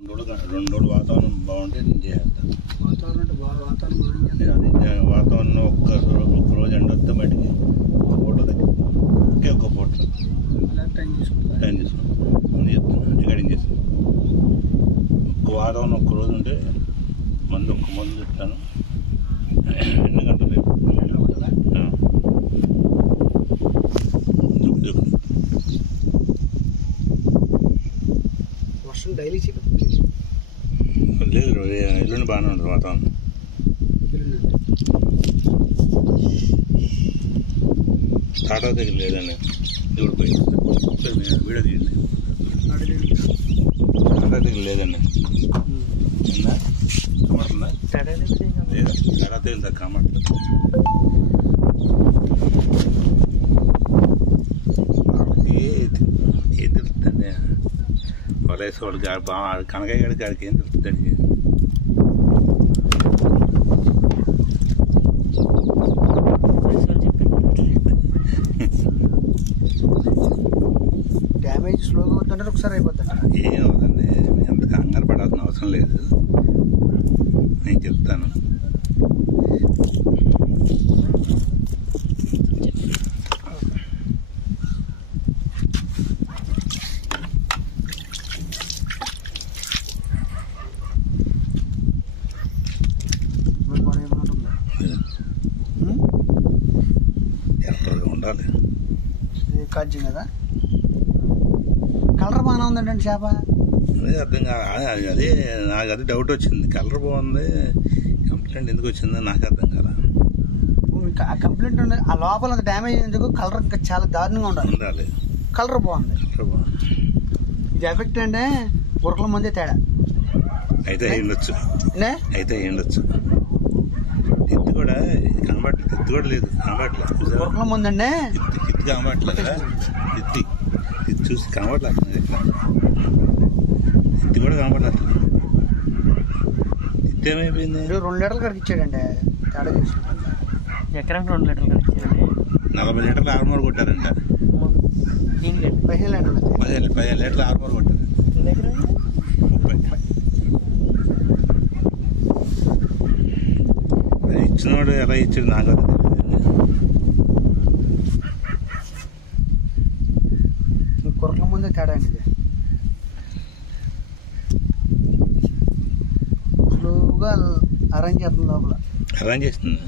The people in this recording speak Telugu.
2 రోజులు వాతావరణం బాగుంటే నేను చేస్తాను. వాతావరణం ఒక్క రోజు ఎండ వస్తే బయటికి ఒక ఫోటో తగ్గి ఒక ఫోటో టైం తీసుకుంటాను చెప్తాను రికార్డింగ్ చేస్తాను. వాతావరణం ఒక్క రోజు ఉంటే మందు ఇస్తాను. 2 గంటలు రేపు వర్షం డైలీ లేదు. ఎల్లుండి బాగానే ఉంటుంది వాతావరణం. స్టార్ట్ అవుతే లేదండి ఇప్పుడు పోయి వీడియో తీయండి. స్టార్ట్ అవుతే లేదండి కమర్తుందా లేదా స్టార్ట్ అవుతే వెళ్తా కమర్తుంది. వాళ్ళకి ఏం తెలుస్తుందండి వలేసి వాడికి కనకాయ గడికి ఆడికి ఏం తెలుస్తుందండి. డ్యామేజ్ స్లోగా అవుతుంటే ఒకసారి అయిపోతుంది. ఏం అవుతుంది, ఎంత కంగారు పడాల్సిన అవసరం లేదు. నేను చెప్తాను. ఎర్రగా ఉండాలి. కాజ్యం కదా. కలర్ బాగానే ఉందండి చేప. అదే అర్థం కాదు. అదే నాకు అది డౌట్ వచ్చింది. కలర్ బాగుంది, కంప్లైంట్ ఎందుకు వచ్చిందో నాకు అర్థం కాదు. ఆ కంప్లైంట్ ఉంది, ఆ లోపల డ్యామేజ్ ఎందుకు కలర్ ఇంకా చాలా దారుణంగా ఉండాలి. కలర్ బాగుంది. ఇది ఎఫెక్ట్ అంటే ఉరకల ముందే తేడా అయితే ఉండొచ్చు. తిత్తి కూడా కనబడలేదు. తిత్తి కూడా లేదు, కనబడలేదు. ఉరకల ముందండి తిత్తి కనబడట్లేదు కదా. తిత్తి చూసి కనబడలేదు. తిత్తి కూడా కనబడలేదు. తిత్తి ఏమైపోయింది? 2 లీటర్లు కడికి ఇచ్చాడండి. తేడా చూసి ఎకరానికి 2 లీటర్లు కడికి ఇచ్చాడండి. 40 లీటర్లు ఆరుమూర కొట్టారంట. 15 లీటర్లు 15 లీటర్లు ఆరుమూర కొట్టారు. 30 ఇచ్చినవాడు ఎలా ఇచ్చాడు నాకు అది తెలియదు. కురకల ముందే తేడా అండి. స్లోగా అరేంజ్ చేస్తుంది లోపల. అరేంజ్ చేస్తుంది.